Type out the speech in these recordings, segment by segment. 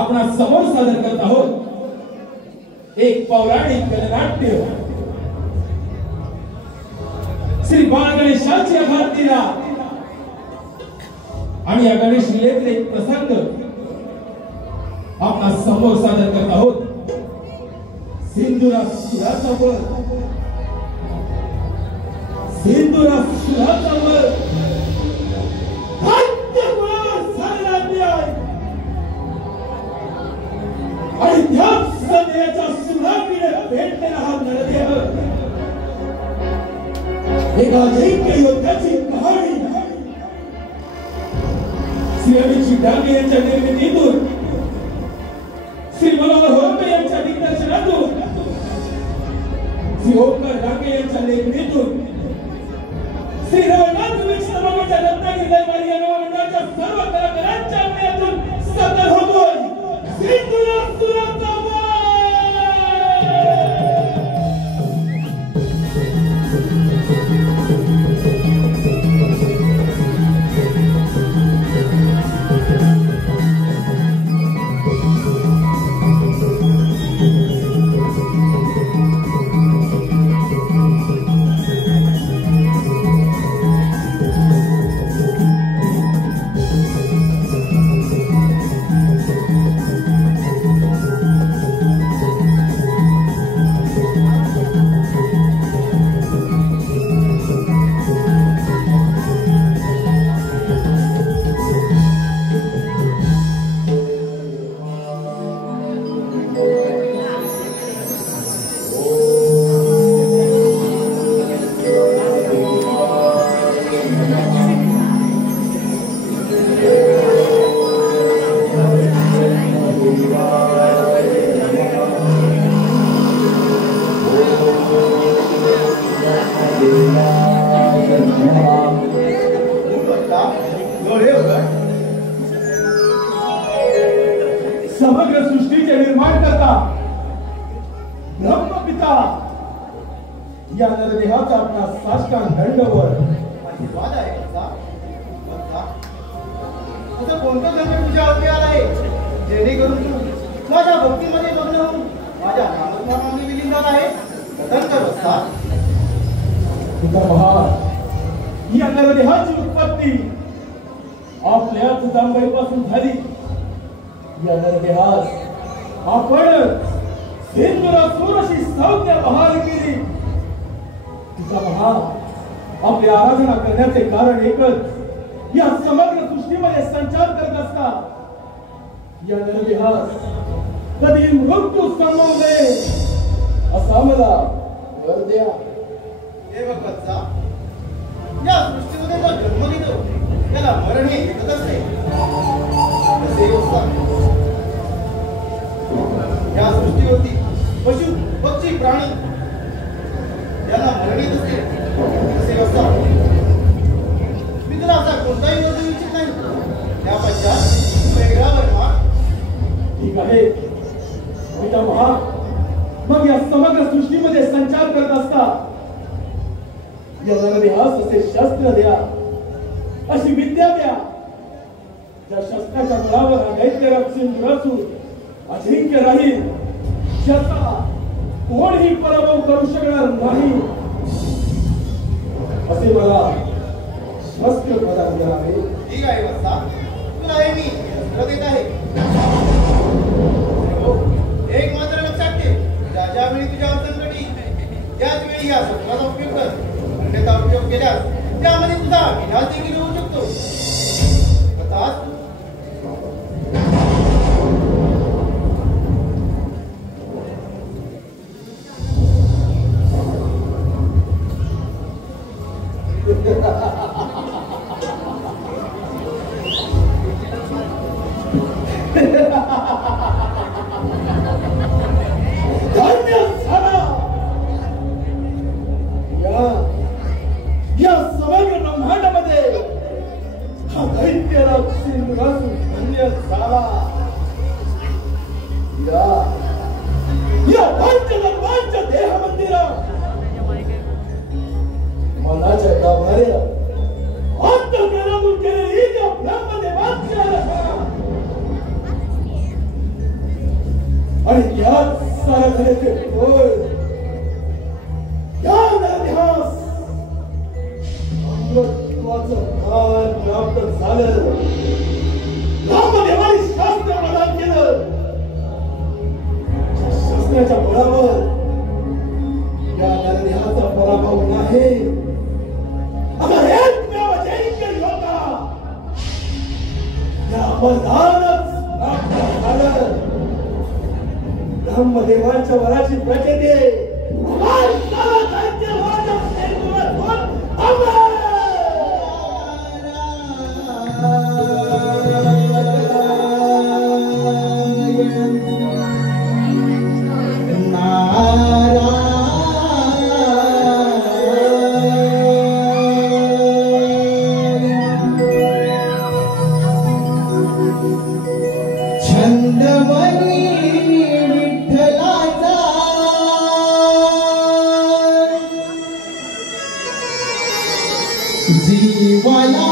आपणा समोर सादर करत आहोत एक पौराणिक गणनाट्य श्री बाळ गणेशाच्या भारतीला आणि या गणेश लीलेतील एक प्रसंग आपणा समोर सादर करत आहोत। सिंधुरा सुराचा वर सिंधुरा सुराचा वर आणि त्याच सदैयाच्या सुराकडे भेटलेला हा नरदेह एका अजिंक्य योद्ध्याची कहाणी श्री अभिजित डांगे यांच्या निर्मितीतून श्री मनोहर होरपे यांच्या दिग्दर्शनातून ब्रह्मपिता या नरदेहाचा आपला साष्टांग दंडवर आशीर्वाद आहे वत्सा. तुझं कोणतं संकट तुझ्या अवती आलं आहे जेणेकरून तू माझ्या भक्तीमध्ये मग्न होऊन माझ्या नामस्मरणाने विलीन झाला आहे. कथन कर वत्सा. तुझा महार या नरदेहाची उत्पत्ती आपल्याच जांभईपासून झाली. या नरदेहास आपण सिंदूरासुराशी संज्ञा बहाल केली. तुझा महार आपली आराधना करण्याचे कारण एकच, या समग्र सृष्टीमध्ये संचार करत असता या नरदेहास कधी मृत्यू संभव नये असा मला वर द्या. हे बघ वत्सा, या सृष्टीमध्ये जो जन्म घेतो त्याला मरण हे येतच असते. तसे वत्सा, या सृष्टीवरती पशु पक्षी प्राणी यांना मरण येत असते. तसे वत्सा, मी तुला असा कोणताही वर्ग इच्छित नाही. त्या पश्चात वेगळावर मार. ठीक आहे पिता महा, मग या समग्र सृष्टीमध्ये संचार करत असता या नरदेहास असे शस्त्र द्या, अशी विद्या द्या, ज्या शस्त्राच्या बळावर हा दैत्यराज सिंदूरासूर अजिंक्य राहील, ज्याचा कोणीही पराभव करू शकणार नाही. असे मला शस्त्र प्रदान करावे. ठीक आहे वत्सा, तुला हे मी शस्त्र देत आहे. हो, एक मात्र लक्षात ठेव, ज्यावेळी तुझ्यावर संकट येईल त्याच वेळी या शस्त्राचा उपयोग कर. अन्यथा उपयोग केल्यास त्यामध्ये तुझा विनाश देखील होऊ शकतो. तथाच या समग्र ब्रह्मांडामध्ये हा दैत्यराज सिंदूरासूर धन्य झाला. या पंचतत्वांच्या देह मंदिरात मनाच्या गाभाऱ्या अंतःकरणातून केलेली त्या ब्रह्मदेवाची आराधना आणि त्यात सारा झाल्याचे फळ या नरदेहास अमृतत्वाचं भान प्राप्त झालं. ब्रह्मदेवाने शास्त्र प्रदान केलं. शास्त्राच्या बळावर या नरदेहाचा पराभव नाही. अगर एकमेव जैन होता या वरदानच प्राप्त झालं. ब्रह्मदेवाच्या वराची प्रचिती जीवाला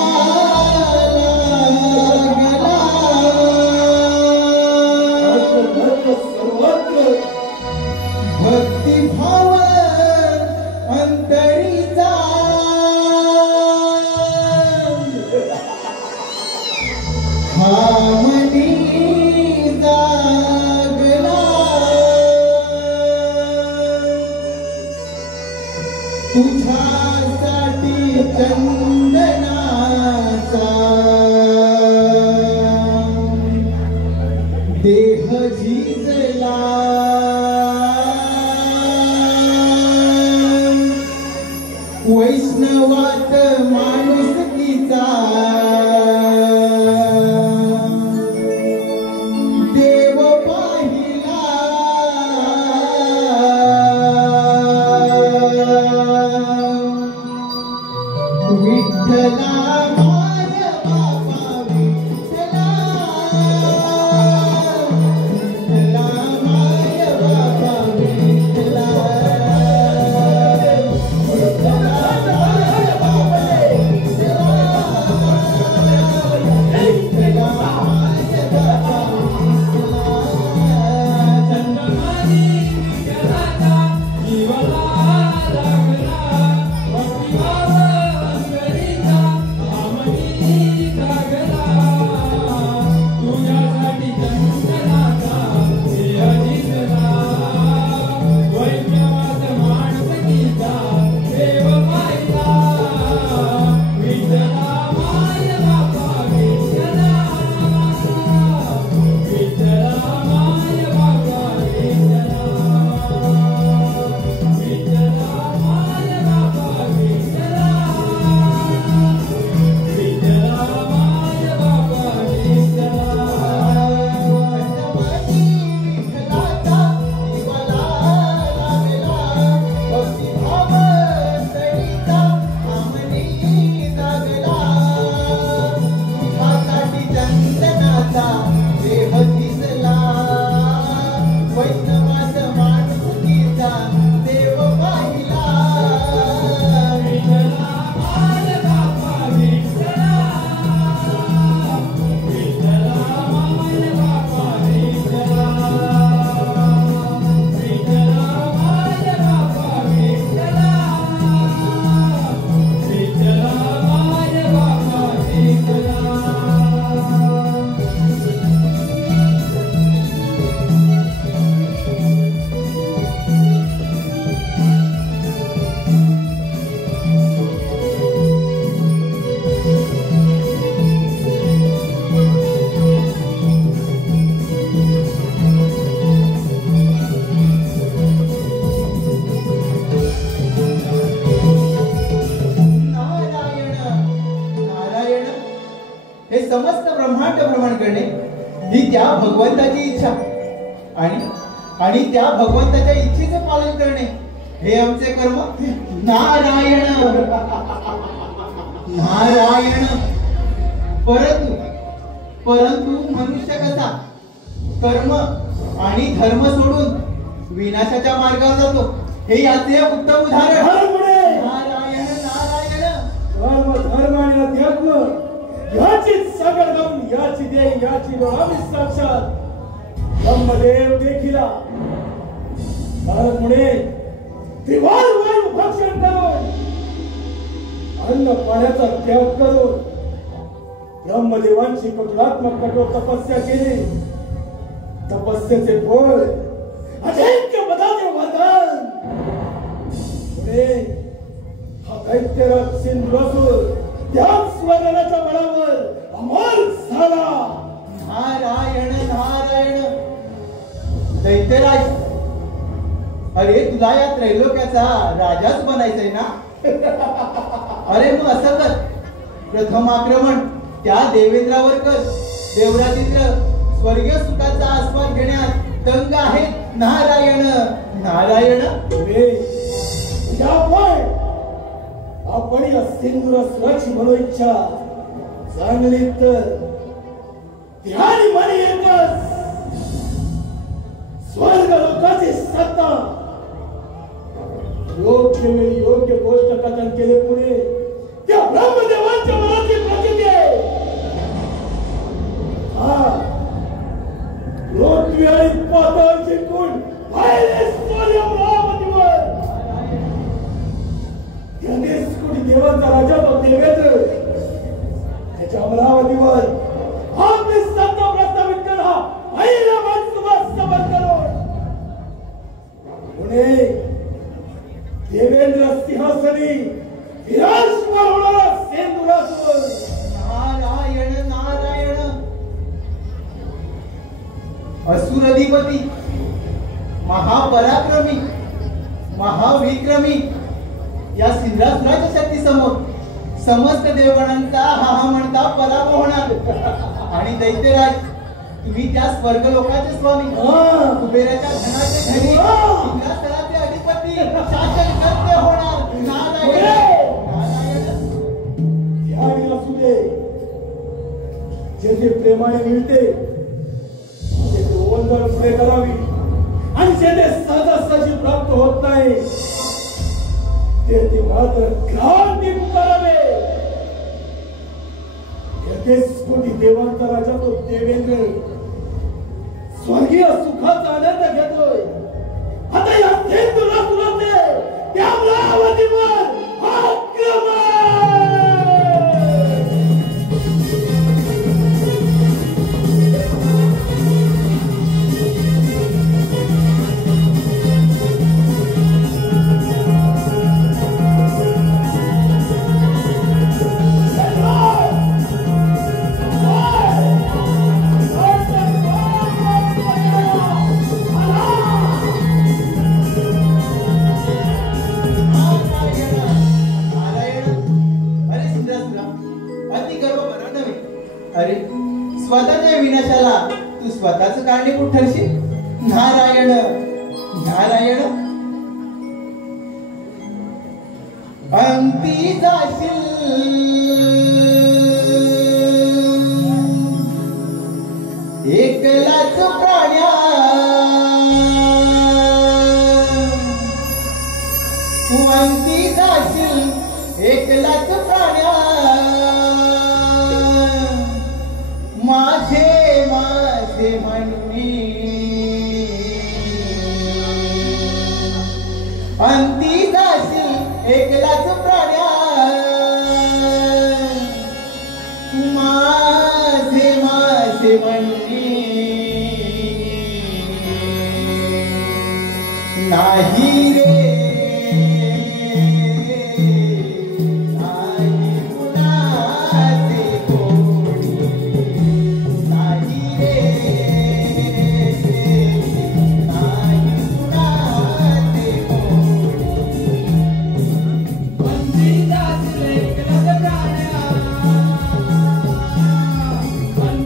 सर्वत्र भक्तिभाव अंतरीचा हा मनी जागला. तुझ्यासाठी चंदनाचा देह झिजला. वैष्णवात माणुसकीचा देव पाहिला. विठ्ठल नाट्य भ्रमण करणे ही त्या भगवंताची इच्छा आणि त्या भगवंताच्या इच्छेचे पालन करणे हे आमचे कर्म. नारायण नारायण. परंतु मनुष्य कसा कर्म आणि धर्म सोडून विनाशाच्या मार्गावर जातो हे याचे उत्तम उदाहरण. नारायण नारायण. धर्म आणि अध्यात्म याचीच सागर जाऊन याची देई याची डोळावी साक्षात ब्रह्मदेव देखिला मुळे त्रिवार वायू भक्षण करून अन्न पाण्याचा त्याग करून ब्रह्मदेवांची कठोरात्मक कठोर तपस्या केली. तपस्येचे फळ अजिंक्य पदाचे वरदान. पुढे हा दैत्यराज सिंधुरासुर त्याच स्वराच्या बळावर अमर झाला. नारायण नारायण. दैत्यराज, अरे तुला या त्रैलोक्याचा राजाच बनायचंय ना. अरे मग असं कर, प्रथम आक्रमण त्या देवेंद्रावर कर. देवराजेंद्र स्वर्गीय सुखाचा आस्वाद घेण्यात दंग आहेत. नारायण नारायण. आपण या सिंधुरासुराची मनोइच्छा चांगली तर ध्यानी मनी एकच स्वर्ग लोकाची सत्ता. योग्य वेळी योग्य गोष्ट कथन केले पुढे त्या ब्रह्मदेवांच्या मनाची प्रचिती आहे. पृथ्वी आणि पाताळ जिंकून गणेश कोटी देवांचा राजा तो देवेंद्र त्याच्या अमरावतीवर आपली सत्ता प्रस्थापित करा. पहिला माणूस समर करो. पुणे देवेंद्र सिंहासनी विराजमान होणारा सिंधुरासुर. नारायण नारायण. असुरधिपती महापराक्रमी महाविक्रमी या सिंधुरासुराच्या शक्ती समोर समस्त देवगणांचा हा म्हणता पराभव होणार. आणि दैत्यराज, तुम्ही त्या स्वर्ग लोकाचे स्वामी, कुबेराच्या धनाचे धनी, इंद्रासनाचे अधिपती, शासनकर्ते होणार. नारायण नारायण. ध्यानी असू दे. जे प्रेमाने मिळते ते ओंजळ पुढे करावी आणि जे सहजासहजी प्राप्त होत नाही ते मात्र क्रांती करावे. कोटी देवांचा राजा तो देवेंद्र स्वर्गीय सुखाचा आनंद घेतोय. आता या सिंधुरासुराचे त्या अमरावतीवर आक्रमण. अरे स्वतःच्या विनाशाला तू स्वतःच कारणीभूत ठरशील. नारायण नारायण. अंती जाशील एकलाच प्राण्या. तू अंती जाशील एकलाच प्राण्या. माझे माझे म्हणणे अंती जाशील एकलाच प्राण्या. माझे माझे म्हणणे नाही रे. One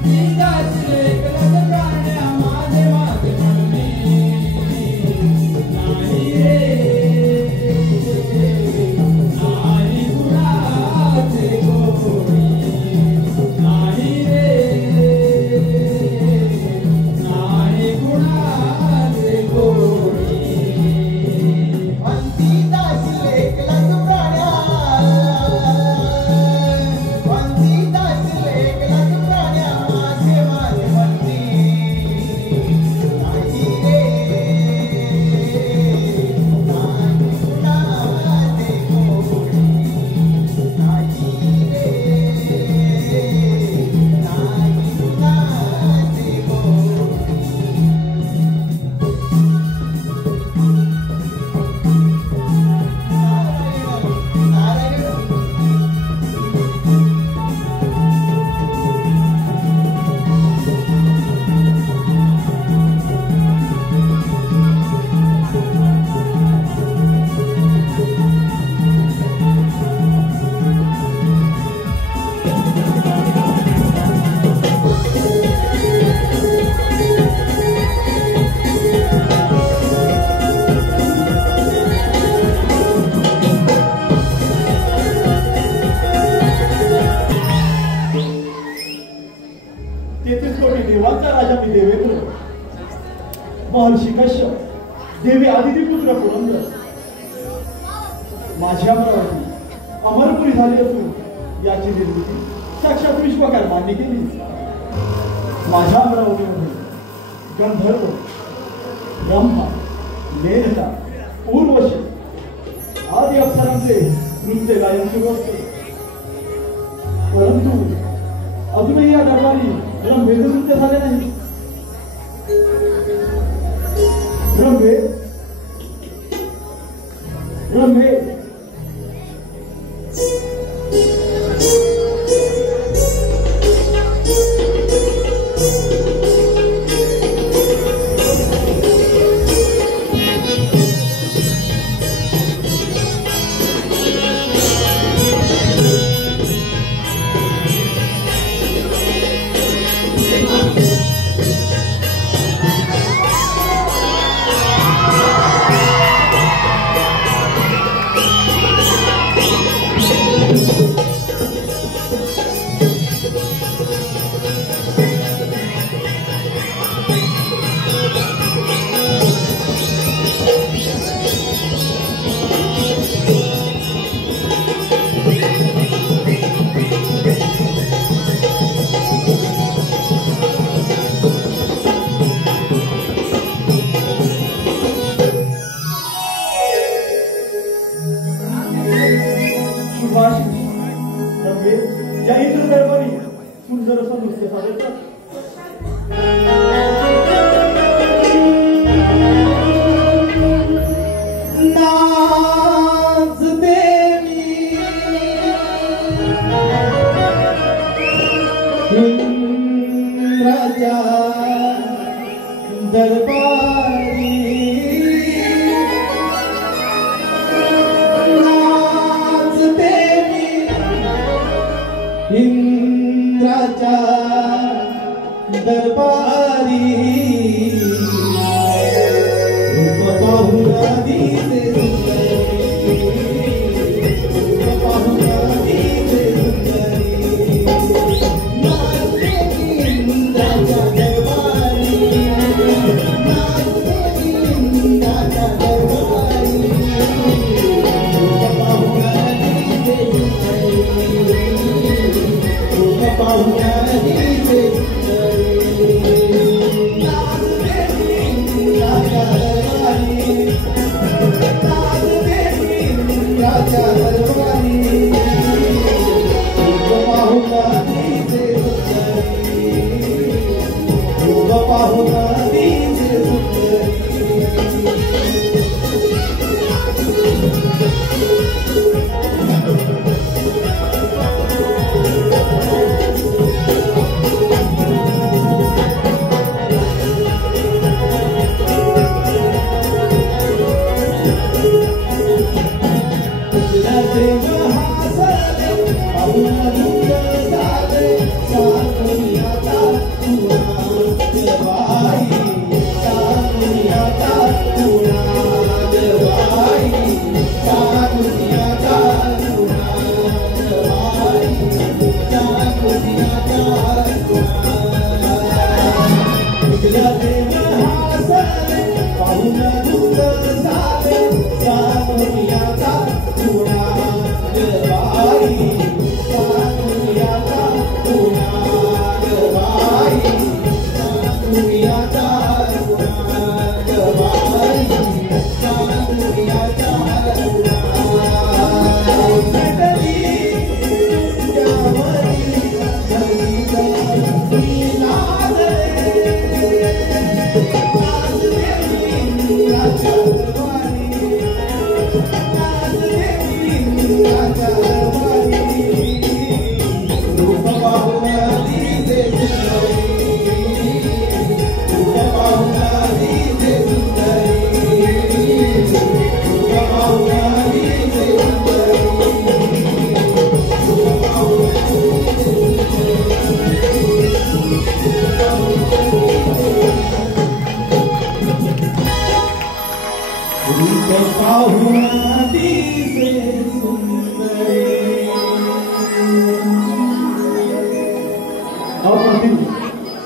महर्षी कश्यप, देवी आदितीपुत्र पुरंदर, माझी अमरावती अमरपुरी झाली असून याची निर्मिती साक्षात विश्वकर्मांनी केली. माझ्या अमरावतीमध्ये गंधर्व, ब्रह्मा, मेनका, उर्वशी आदी अप्सरांचे नृत्य गायन सुरू असते. परंतु अजूनही या दरबारी रंभेचे नृत्य झाले नाही. रंभे रंभे या इंद्र दरबारी सुंदर असं नृत्य सादर करतात. इंद्राच्या दरबारी रूप पाहून दिसे सुंदरी, रूप पाहून दिसे सुंदरी. नाचते इंद्राच्या दरबारी, नाचते इंद्राच्या दरबारी, रूप पाहून दिसे सुंदरी, पाहुण्या दिसे सुंदरी. नाचते इंद्राच्या दरबारी, नाचते इंद्राच्या दरबारी, रूप पाहुण्या दिसे सुंदरी, रूप पाहुण्या दिसे सुंदरी.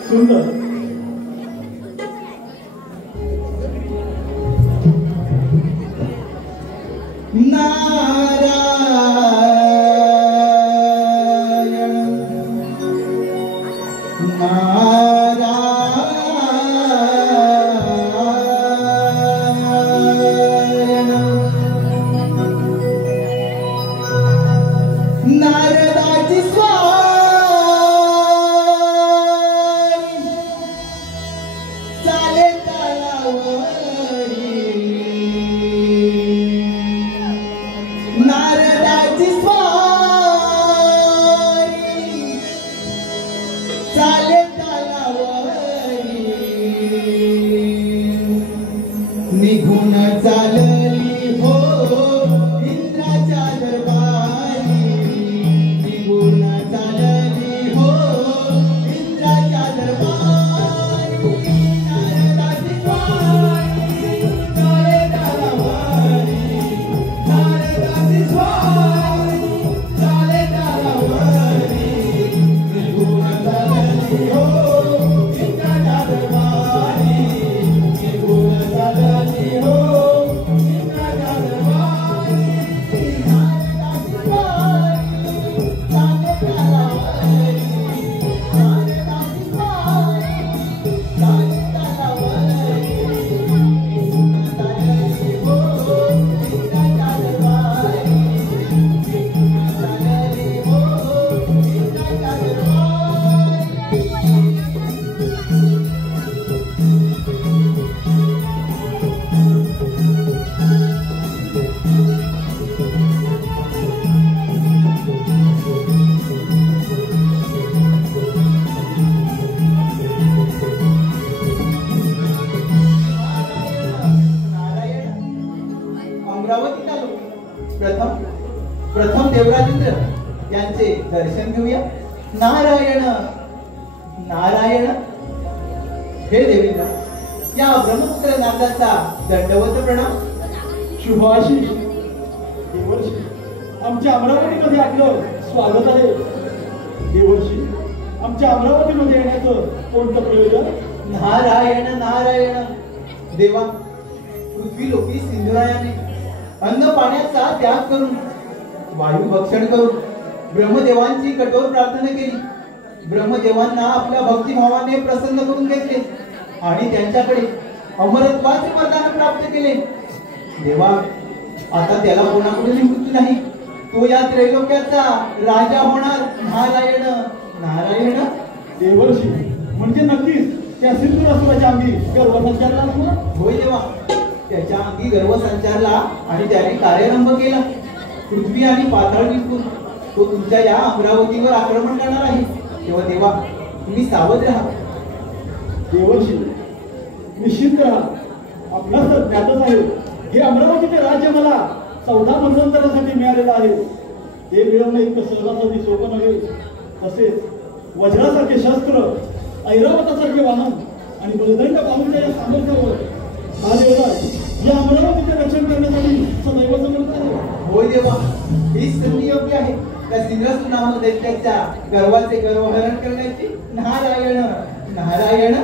सुंदर अमरावतीत आलो. प्रथम देवराजेंद्र यांचे दर्शन घेऊया. नारायण नारायण. हे देवेंद्र, या ब्रह्मपुत्र नाथाचा दंडवत प्रणाम. शुभाशीष देवर्षी, आमच्या अमरावतीमध्ये आपलं स्वागत आहे. देवर्षी, आमच्या अमरावतीमध्ये येण्याचं कोणतं प्रयोजन? नारायण नारायण. देवा, पृथ्वी लोकी सिंधुरायाने अन्न पाण्याचा त्याग करून, वायू भक्षण करून ब्रह्मदेवांची कठोर प्रार्थना केली. ब्रह्मदेवांना आपल्या भक्तिभावाने प्रसन्न करून घेतले आणि त्यांच्याकडे अमरत्वाचे वरदान प्राप्त केले. देवा, आता त्याला कोणाकडून मृत्यू नाही. तो या त्रैलोक्याचा राजा होणार. नारायण नारायण. देवर्षी, म्हणजे नक्कीच त्या सिंधुरासुराच्या अंगी गर्भसंचारला असणार? होय देवा, त्याच्या अंगी गर्व संचारला आणि त्याने कार्यारंभ केला. पृथ्वी आणि पाताळ जिंकून तो तुमच्या या अमरावतीवर आक्रमण करणार आहे. तेव्हा देवा, तुम्ही सावध राहा. देवर्षी, निश्चिंत राहा. आपणास तर ज्ञातच आहे, हे अमरावतीचे राज्य मला 14 मनवंतरासाठी मिळालेलं आहे. हे मिळवणं इतकं सहजासहजी सोपं नव्हे. तसेच वज्रासारखे शस्त्र, ऐरावतासारखे वाहन आणि बलदंड बाहूंच्या या सामर्थ्यावर हा देवराज या अमरावतीचे रक्षण करण्यासाठी सदैव समर्थ आहे. होय देवा, ही संधी योग्य आहे त्या सिंधुरासुर नामक दैत्याच्या गर्वाचे गर्वहरण करण्याची. नारायण नारायण.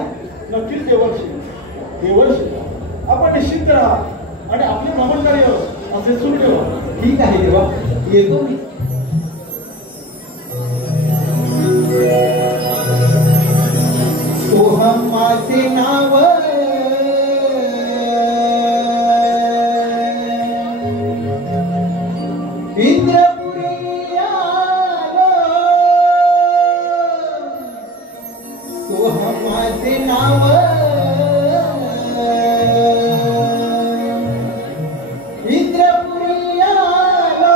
नक्कीच देवर्षी. देवर्षी, आपण निश्चिंत राहा आणि आपले भ्रमण कार्य असे सुरू ठेवा. ठीक आहे देवा, येतो मी. सोहम माझे नाव, इंद्रपुरी आलो. सोहम माझे नाव, इंद्रपुरी आलो.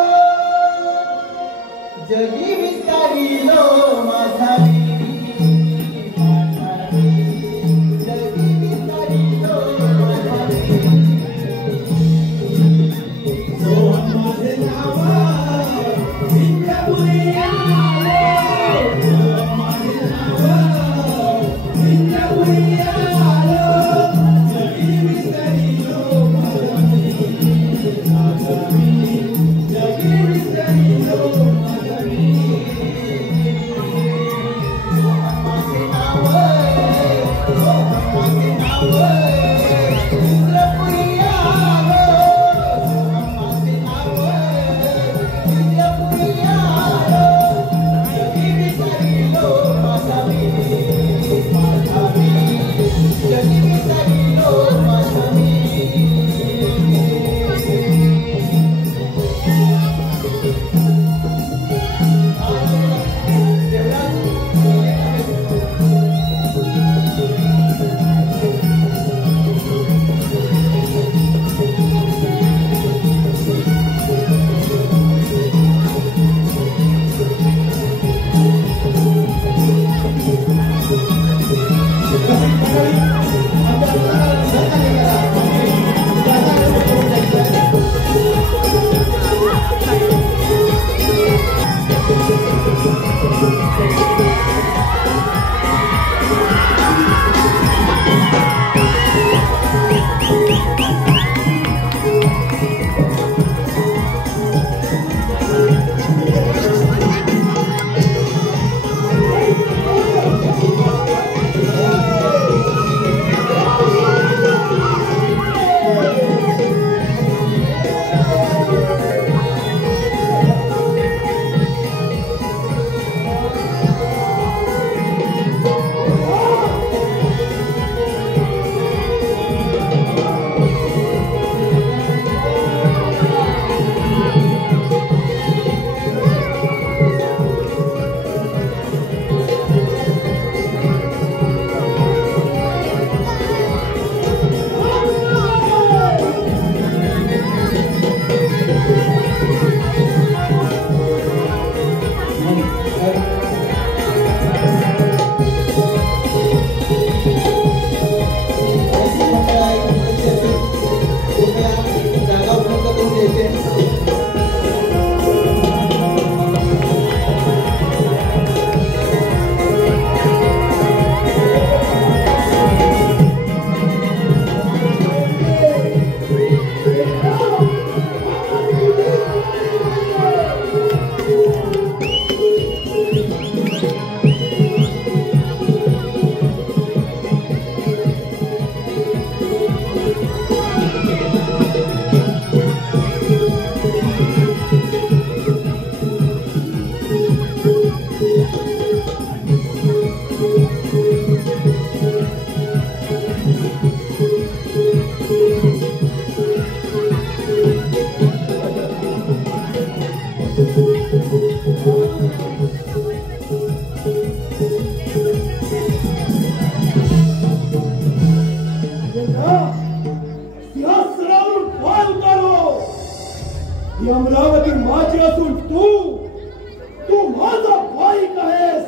अमरावती माझी असून तू माझा बाईक आहेस.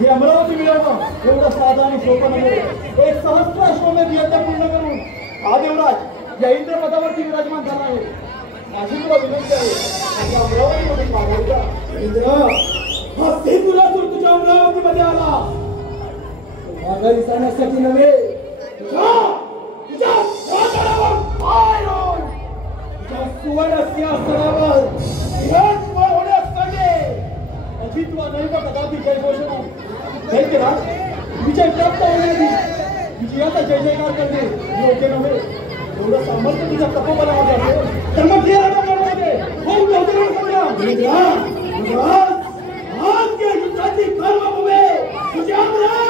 हे अमरावती मिळवणं एवढं साधा आणि सोपं नव्हे. एक सहस्राश्वमेध यज्ञ पूर्ण करून हा देवराज या इंद्रपदावरती विराजमान झाला आहे. माझी तुला विनंती आहे अमरावतीमध्ये मागायचा. इंद्र हा सिंधुरासूर तुझ्या अमरावतीमध्ये आला माघारी जाण्यासाठी नव्हे, तुझ्या सुवर्ण सिंहासनावर विराजमान होण्यासाठी अजितवा नाही का कदापि जय घोषणा दैत्यराज विजय प्राप्त होण्याआधी विजयाचा जय जयकार करणे योग्य नव्हे. एवढं सामर्थ्य तुझ्या तपोबलामध्ये असेल तर मग हे राजामध्ये होऊन आज या युद्धाची कर्मभूमी तुझ्या अमरावती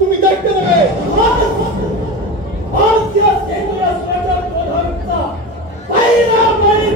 तुम्ही दैत्य नव्हे. आज या सेंद्राच्या क्रोधाचा परिणाम आहे.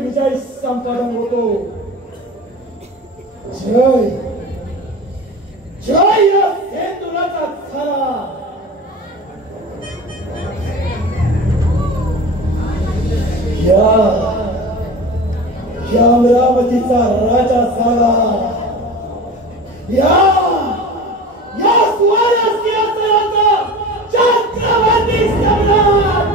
विजय संपादन होतो. जय जय या सेंदुराचा झाला. या अमरावतीचा राजा झाला. या सुवर्ण सिंहासनाचा चक्रवर्ती सम्राट.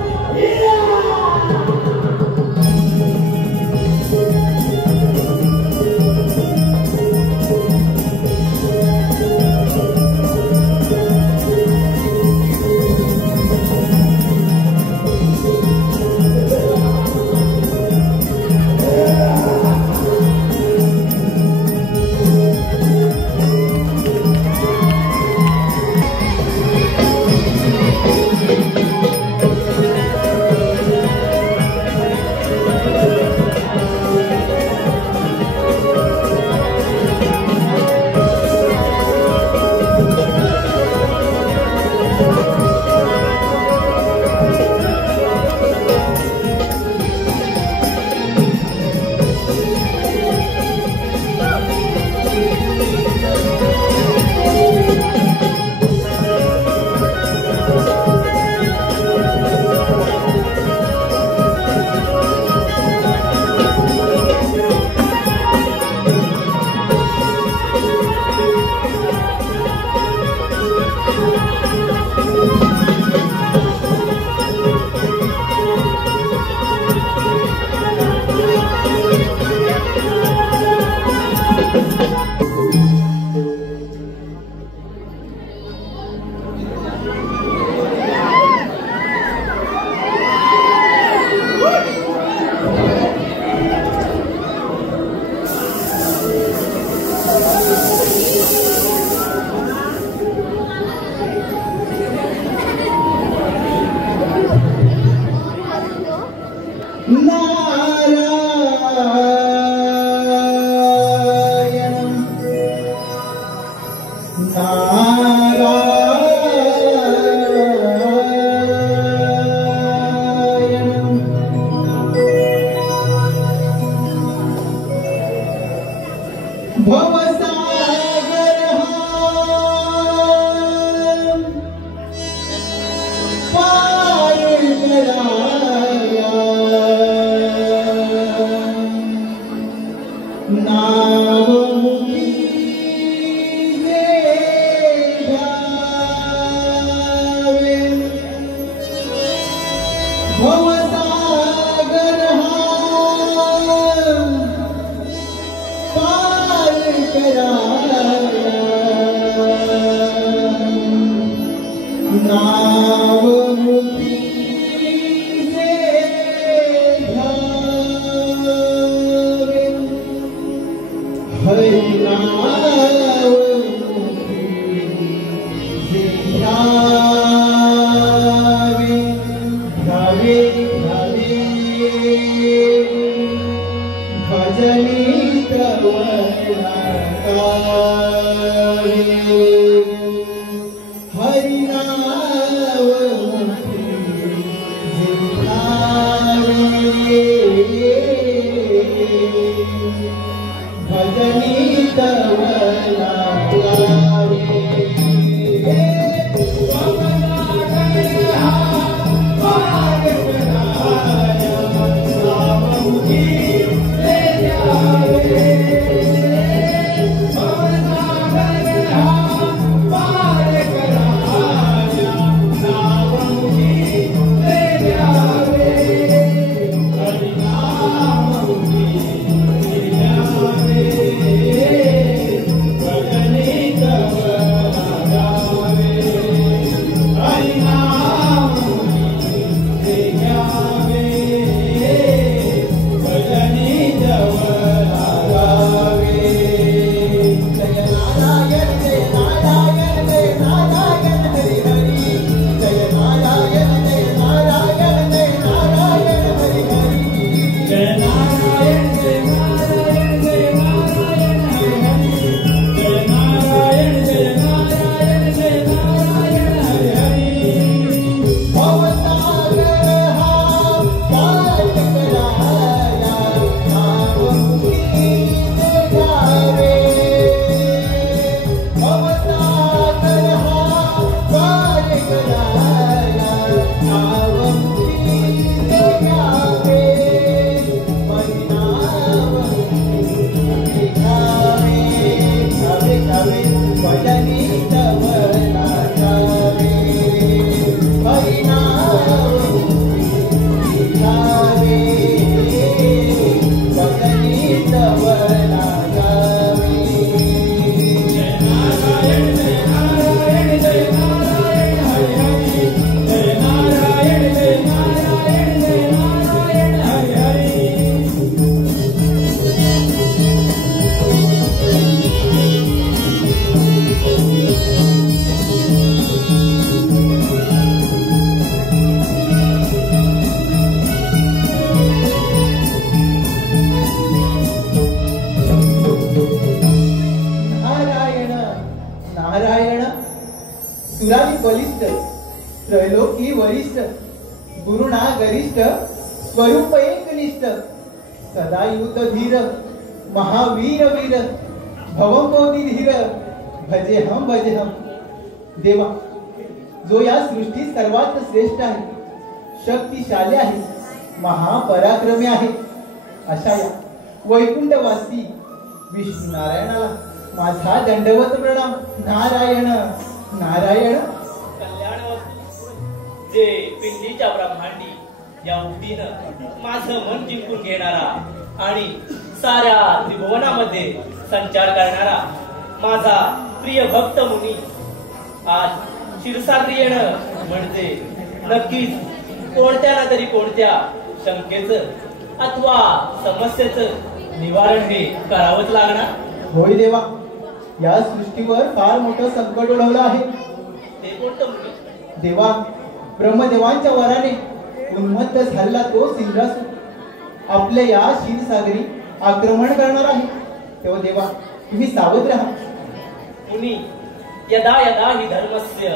बलिष्ठ त्रैलोकी वरिष्ठ गुरुना गरिष्ठ स्वरूप एकनिष्ठ सदा युद्ध धीर महावीर वीर भवंकोटी धीर भजे हम देवा जो या सृष्टीत सर्वात श्रेष्ठ आहे शक्तिशाली आहे महापराक्रमी आहे अशा या वैकुंठवासी विष्णू नारायणाला माझा दंडवत प्रणाम नारायण नारायण जे पिंडीच्या ब्रह्मांडी या उक्तीनं माझं मन जिंकून घेणारा आणि साऱ्या त्रिभुवनामध्ये संचार करणारा माझा प्रिय भक्त मुनी आज क्षीरसागरी येणं म्हणजे नक्कीच कोणत्या ना तरी कोणत्या शंकेचं अथवा समस्येचं निवारण हे करावंच लागणार. होय देवा, या सृष्टीवर फार मोठं संकट ओढवलं आहे. ते कोणतं मुनी? देवा, ब्रह्मदेवांच्या वराने उन्मत्त झालेला तो सिंहासूर आपल्या या क्षीरसागरी आक्रमण करणार आहे. तेव्हा देवा तुम्ही सावध राहा. मुनी, यदा यदा हि धर्मस्य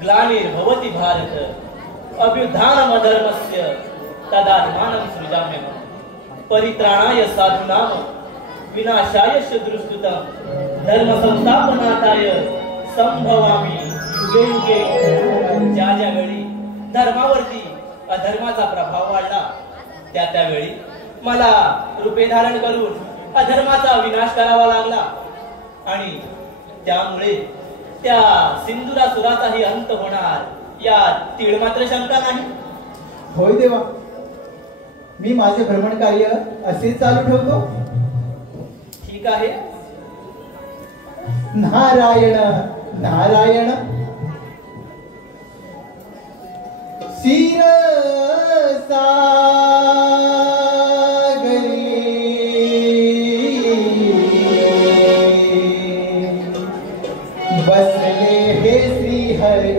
ग्लानिर्भवति भारत अभ्युत्थानमधर्मस्य तदात्मानं सृजाम्यहम् परित्राणाय साधूनां विनाशाय शत्रुस्तुतं धर्म संस्थापनार्थाय संभवामि युगे युगे. ज्या ज्या वेळी धर्मावरती अधर्माचा प्रभाव वाढला त्या त्यावेळी मला रूपे धारण करून अधर्माचा विनाश करावा लागला आणि त्यामुळे त्या सिंधुरासुराचाही अंत होणार यात तीळ मात्र शंका नाही. होय देवा, मी माझे भ्रमण कार्य असे चालू ठेवतो. ठीक आहे. नारायण नारायण. बसले हे श्री हरी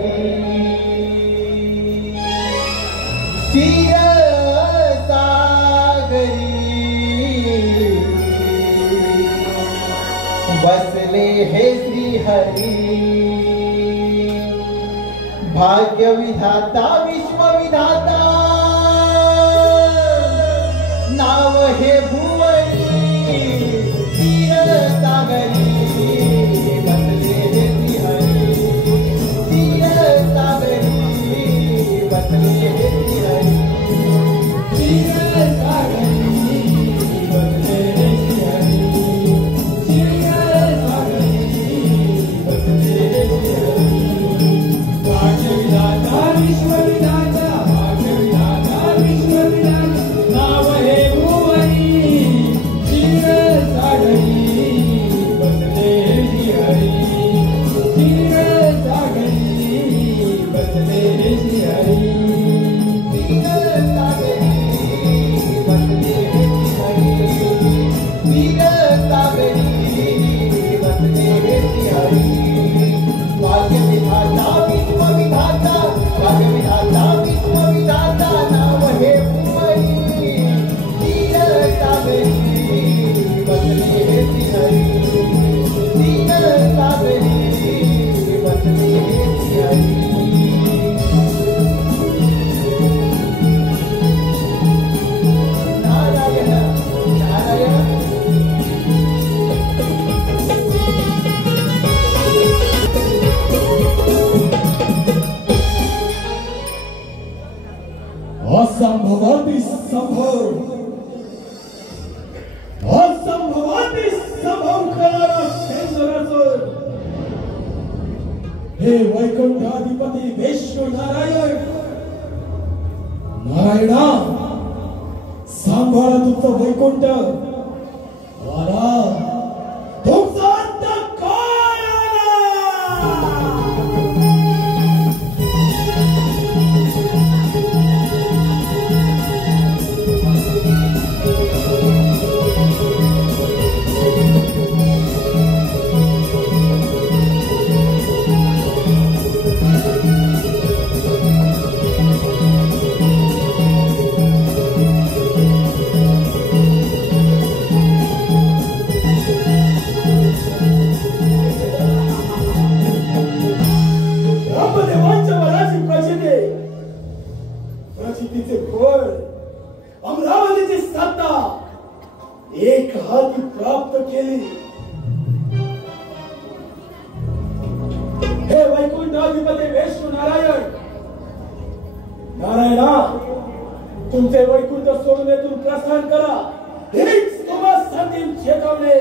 बसले हे श्री हरी भाग्य विधाता विश्वविधाता नाव हे भुवनी क्षीरसागरी बसले हे श्री हरी क्षीरसागरी बसले हे श्री हरी असंभवाती संभव असंभवाती संभव करणारा शेंदराचं हे वैकुंठाधिपती विष्णू नारायण नारायणा सांभाळा तुमचं वैकुंठ आला तुमचा अंत काय आला प्रचितीचे फळ अमरावतीची सत्ता एक हाती प्राप्त केली हे वैकुंठाधिपती विष्णू नारायण नारायणा तुमचे वैकुंठ सोडून येथून प्रस्थान करा हेच तुम्हाला संधी चेतवले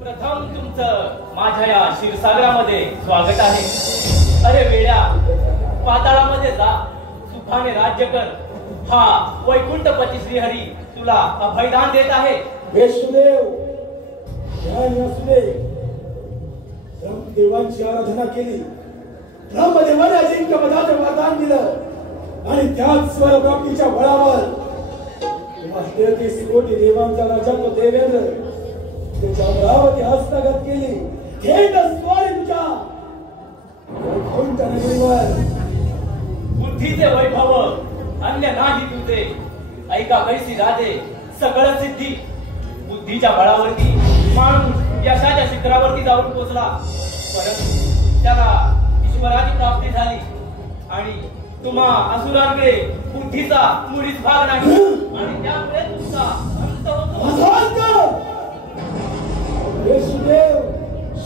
प्रथम तुमचं माझ्या या क्षीरसागरामध्ये स्वागत आहे. अरे वेड्या, पाताळामध्ये जा, सुखाने राज्य कर. हा वैकुंठपती श्रीहरी तुला अभयदान देत आहे. विष्णुदेव ज्ञानी असू दे, ब्रह्मदेवांची आराधना केली, ब्रह्मदेवाने अजिंक्य पदाचे वरदान दिलं आणि त्याच स्वरप्राप्तीच्या बळावर 33 कोटी देवांचा राजत्व देवेंद्र त्याच्या अमरावती हस्तगत केली. थेट स्वारी तुझ्या वैकुंठ नगरीवर. बुद्धीचे वैभव अन्य नाही तुझे. ऐका कैसी राधे सगळं सिद्धी. बुद्धीच्या बळावरती माणूस यशाच्या शिखरावरती जाऊन पोहोचला, परंतु त्याला ईश्वराची प्राप्ती झाली आणि तुम्हा असुरांकडे बुद्धीचा मुळीच भाग नाही आणि त्यामुळे तुमचा अंत होतो. विष्णुदेव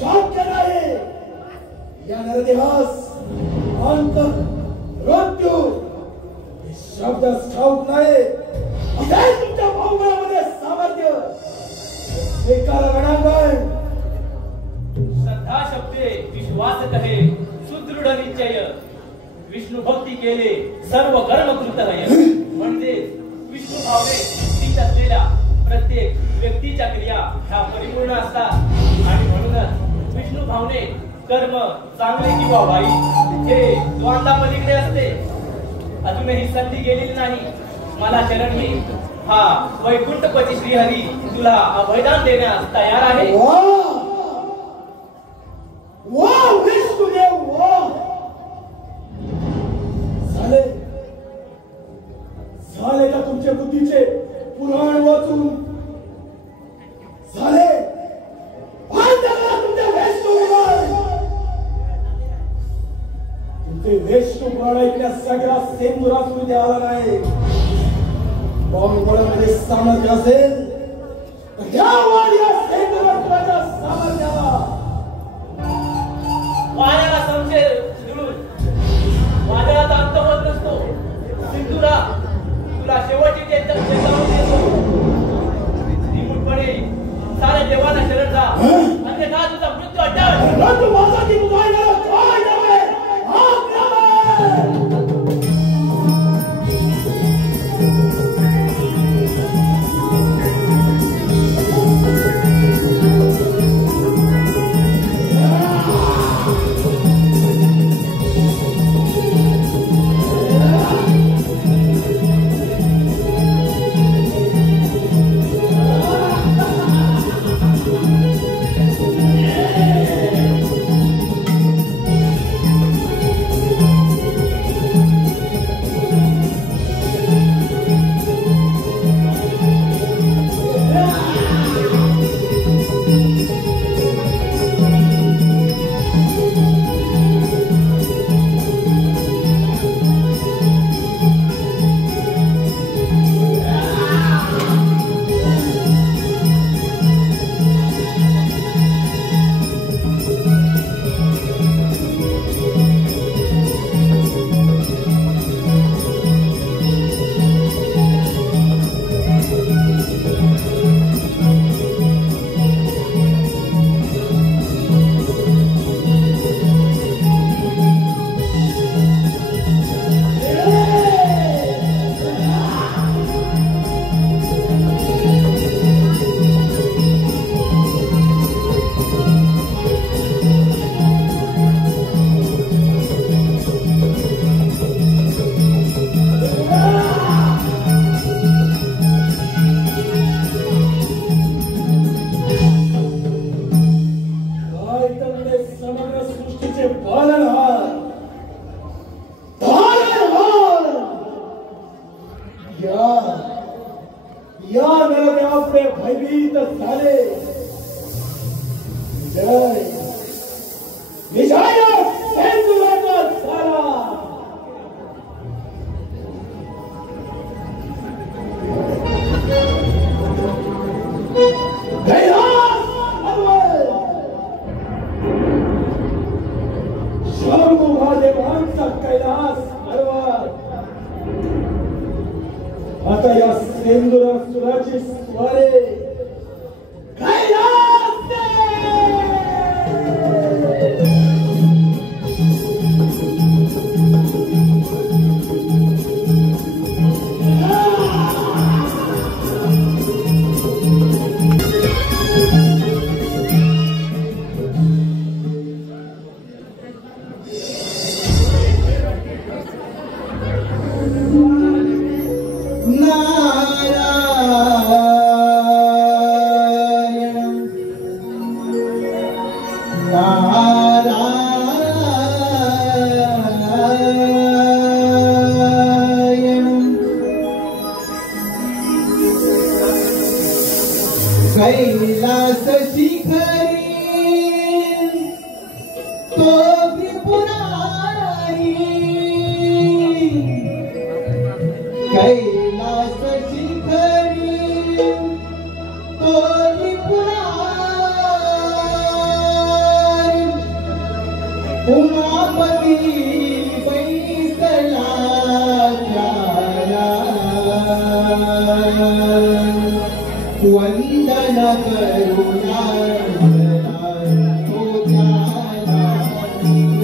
शक्य नाही. या नरदेहास अंत मृत्यू हे शब्द ठाऊक नाही. तुमच्या भावनामध्ये सामर्थ्य स्वीकार रणांगण. श्रद्धा शब्दे विश्वास कहे सुदृढ निश्चय. विष्णू भक्ती केले सर्व कर्म कृतय. म्हणजे विष्णू भावने स्थित असलेल्या प्रत्येक व्यक्तीच्या क्रिया ह्या परिपूर्ण असतात आणि म्हणूनच विष्णू भावने कर्म चांगले किंवा वाईट हे द्वंद्वा पलीकडे असते. अजूनही संधी गेलेली नाही. मला शरण घे. हा वैकुंठपती श्रीहरी तुला अभयदान देण्यास तयार आहे. वाह विष्णुदेव वाह. झाले का तुमचे बुद्धीचे पुराण वाचून? झाले तुमचे वैष्णव पुराण ऐकण्यास सगळा सेंदुरासूर इथे आला नाही. मध्ये सामर्थ्य असेल तर या सेंदुराच्या सामर्थ्याला वाऱ्याला समजेल जुळून वादळात अंत होत नसतो. सिंधुरा तुला शेवटची चेतावणी देतो. निमूटपणे साऱ्या देवाला शरण जा, अन्यथा तुझा मृत्यू अटळ. तू माझा की मुलायला काय नव्हे. या नरदेवापुढे भयभीत झाले. जय विजय सेंदुराचा झाला. शंभू महादेवांचा कैलास हरवा. आता या सेंदुरासुराची स्वारे कैलास कैलास शिखरी तो त्रिपुरारी. कैलास शिखरी तो त्रिपुरारी. उमापती बैसला त्याला वंदन करुणा तो झाला.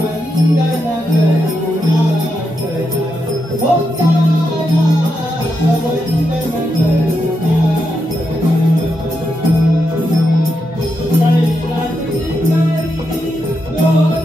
वंदन करुणा हो झाला. वंदन करुणा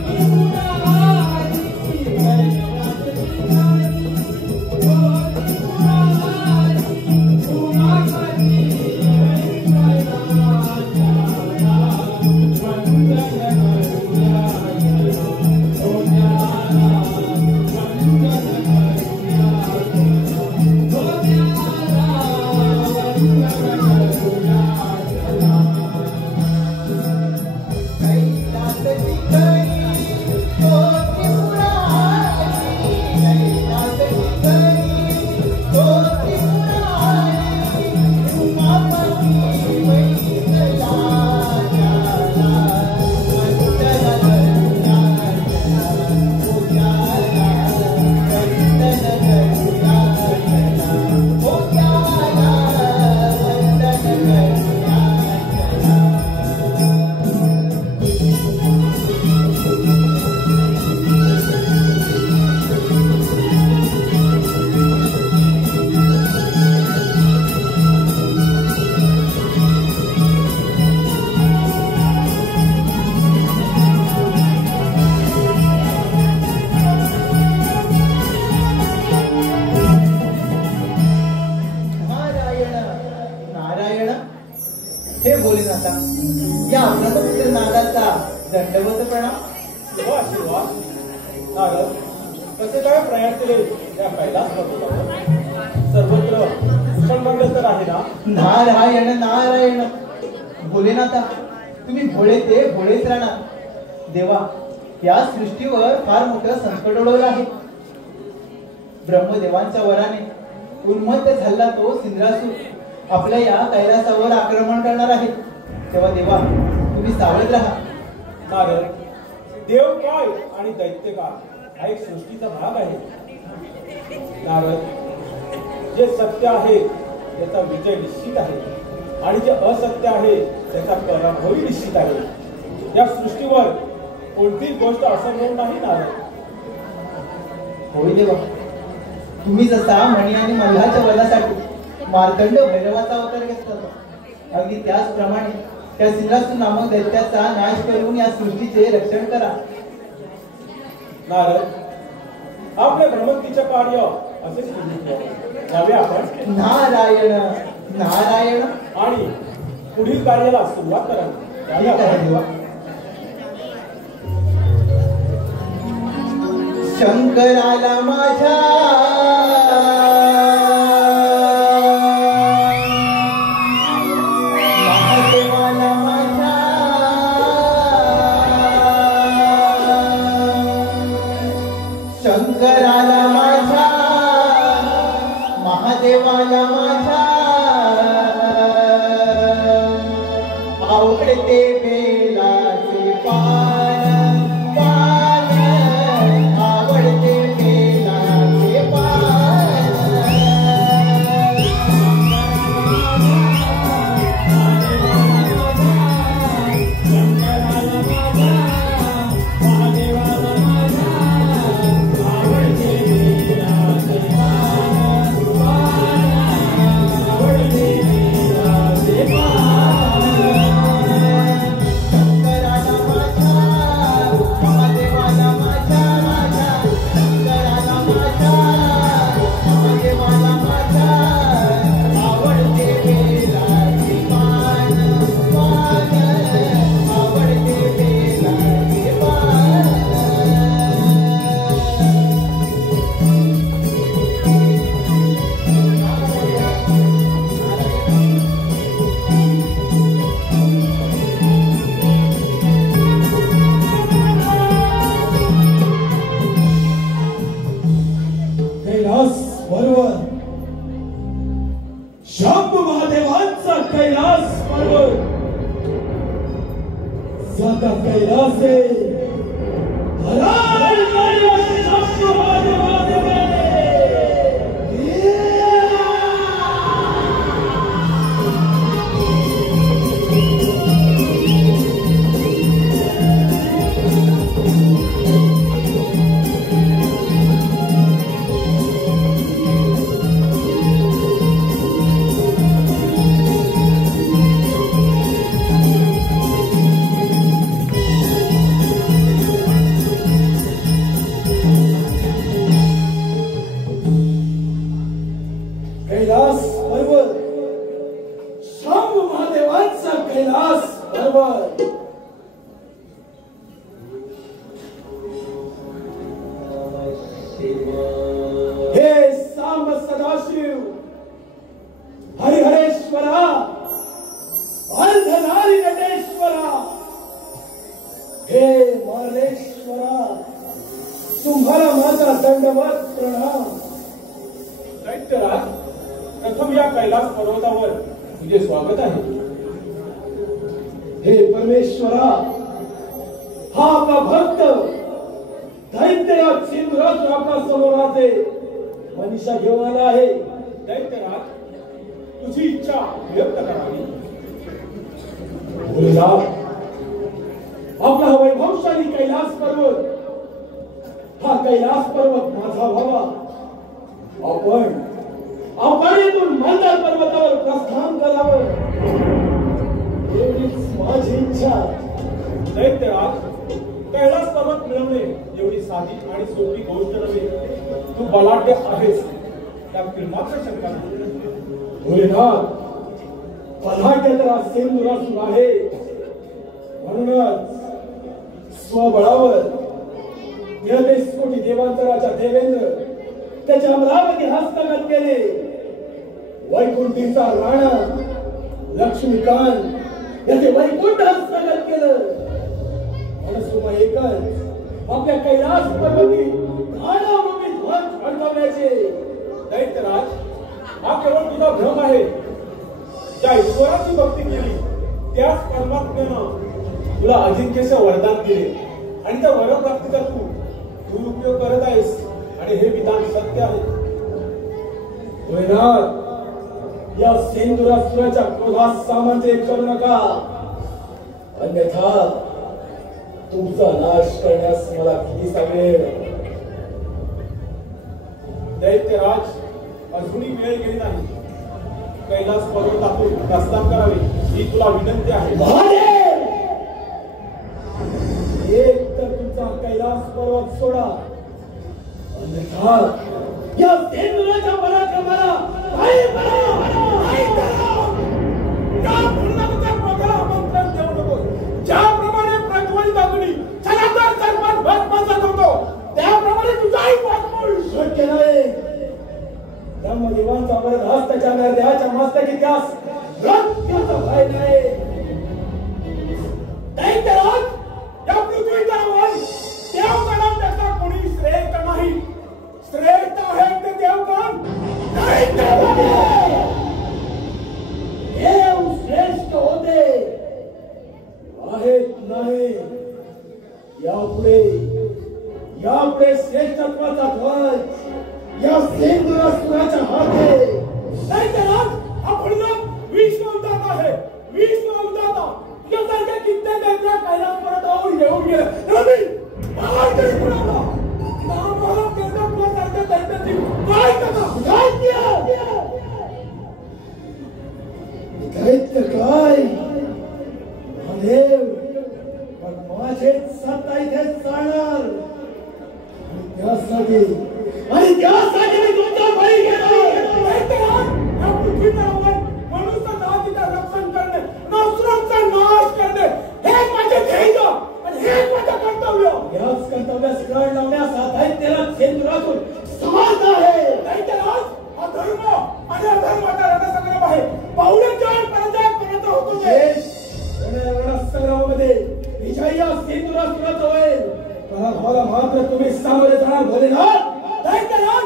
हे भोलेनाथा, या ब्रह्मपुत्र नागाचा दंडवत प्रणाम. देवा आशीर्वाद. नारद, कसे काय प्रयाण केले या कैलास पर्वतावर? सर्वत्र कुशलमंगल तर आहे ना? नारायण नारायण. भोलेनाथा, तुम्ही भोळे ते भोळेच राहणार. देवा, या सृष्टीवर फार मोठं संकट ओढवलं आहे. ब्रह्मदेवांच्या वराने उन्मत्त झाला तो सिंद्रासूर आपल्या या कैलासावर आक्रमण करणार आहे. तेव्हा देवा, तुम्ही सावध राहा. नारद, देव काय आणि दैत्य काय हा एक सृष्टीचा भाग आहे. नारद, जे सत्य आहे त्याचा विजय निश्चित आहे आणि जे असत्य आहे त्याचा पराभवही निश्चित आहे. या सृष्टीवर कोणतीही गोष्ट असंभव नाही. नारद, होय देवा, तुम्ही जसा मणी आणि मल्हारच्या वधासाठी मार्तंड भैरवाचा अवतार घेतला, अगदी त्याचप्रमाणे त्या सिंद्रासूर नामक दैत्याचा नाश करून या सृष्टीचे रक्षण करा. नारद, आपल्या भ्रमंतीचे कार्य असेच सुरू यावे आपण. नारायण नारायण. आणि पुढील कार्याला सुरुवात करावी. ठीक आहे देवा. शंकराला माझ्या महादेवाला माझ्या शंकराला माझ्या महादेवाला माझ्या आवडते बेलाचे पान पान आवडते बेलाचे पान. शंभू महादेवांचा कैलास पर्वत सदा कैलासे शंभू महादेवाने कैलास पर्वत शंभू महादेवांचा कैलास पर्वत हे सांब सदाशिव हरिहरेश्वरा अर्धनारी नटेश्वरा हे मरेश्वरा तुम्हाला माझा दंडवत प्रणाम. दैत्यराज, प्रथम या कैलास पर्वतावर तुझे स्वागत आहे. हे परमेश्वरा, हा आपला भक्त दैत्यराज सिंधुराज आपल्या समोर आहे. मनीषा घेऊन आला आहे. दैत्यराज, तुझी इच्छा व्यक्त करावी. भोलेनाथ, आपला हा वैभवशाली कैलास पर्वत, हा कैलास पर्वत माझा व्हावा. आपण येथून मंदार पर्वतावर प्रस्थान करावं एवढीच माझी इच्छा. दैत्यराज, कैलास पर्वत मिळवणे एवढी साधी आणि सोपी गोष्ट नव्हे. तू बलाढ्य आहेस, त्यात मात्र शंका नाही. भोलेनाथ, बलाढ्य तर सेंदुरासूर आहे. म्हणूनच स्वबळावर 33 कोटी देवांतराच्या देवेंद्र त्याच्या अमरावती हस्तगत केले. वैकुंठीचा राणा लक्ष्मीकांत याचे वैकुंठ हस्तगत केलं. मनसुमा एकच आपल्या कैलास पर्वती घाणारूपी ध्वज फडकवण्याचे. दैत्यराज, हा केवळ तुझा भ्रम आहे. ज्या ईश्वराची भक्ती केली त्याच परमात्म्यानं तुला अजिंक्यचे वरदान दिले आणि त्या वरप्राप्तीचा तू दुरुपयोग करत आहेस आणि हे विधान सत्य आहे. भोयनाथ, या सेंदुरासुराच्या क्रोधात सामंजस्य करू नका, अन्यथा तुमचा नाश करण्यास मला किती सांगेल. दैत्यराज, अजूनही वेळ गेली नाही. कैलास पर्वतातून प्रस्थान करावे ही तुला विनंती आहे. एक तर तुमचा कैलास पर्वत सोडा, अन्यथा या सेंदुराच्या पराक्रमाला काही करा. या पूर्णतेच्या प्रबळ आमंत्रण देऊ नको. ज्याप्रमाणे प्रज्वलित अग्नी सनातन सर्वात भस्मसात होतो त्याप्रमाणे तुझाही पाठमोड शक्य नाही. ब्रह्मदेवांचा वरद हस्ताच्या नरदेहाच्या मस्तकी त्यास रक्ताचा भय नाही. दैत्यराज, या पृथ्वीचा वर देवगणात त्याचा कोणी श्रेष्ठ नाही. श्रेष्ठ आहे ते देवगण. देव श्रेष्ठ होते आहेत नाही. यापुढे श्रेष्ठत्वाचा ध्वज या सेंदुरासुराच्या हाते. दैत्यराज, हा पुढला विश्वउदाता आहे. विश्वउदाता तुझ्यासारख्या कित्येक दैत्य कैलास पर्वतावर येऊन गेले. रवी, बाहेर तरी कुणाला नामाला केंद्र तुझ्यासारख्या दैत्याची काय कथा. दैत्य काय महादेव, पण माझे सत्ता इथे चालणार. आणि त्यासाठी मी तुमचा बळी घेणार. या पृथ्वीवर मनुष्य जातीचं रक्षण करणे, नसरांचा नाश करणे हे माझे ध्येय आणि हे माझे कर्तव्य. याच कर्तव्यास कळ लावण्यास हा दैत्याला सेंदुरातून समर्थ आहे. दैत्यराज, हा धर्म आणि अधर्माचा रणसंग्राम आहे. पाहुण्याच्या पर्यंत होतो रणसंग्रामामध्ये विजय या सेंदुरासुराचा होईल. मला मात्र तुम्ही सामोरे जाणार भोलेनाथ. दैत्यराज,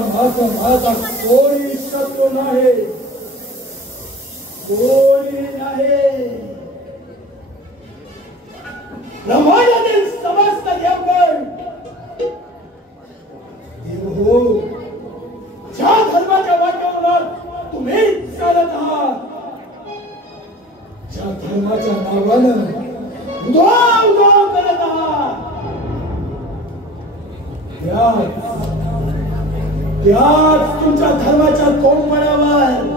माझा कोणी शत्रू नाही, कोणी नाही. ब्रह्मांडातील समस्त देवगण देव, ज्या धर्माच्या वाटेवर तुम्ही चालत आहात, ज्या धर्माच्या नावानं उदो करत आहात, त्याच तुमच्या धर्माच्या तोंडपणावर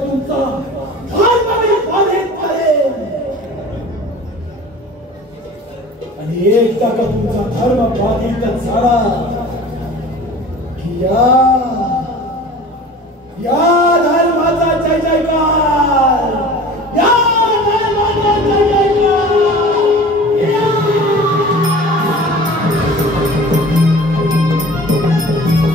तुमचा धर्म बाधित आहे. आणि एकदा का तुमचा धर्म बाधित झाला की या धर्माचा जय जयकार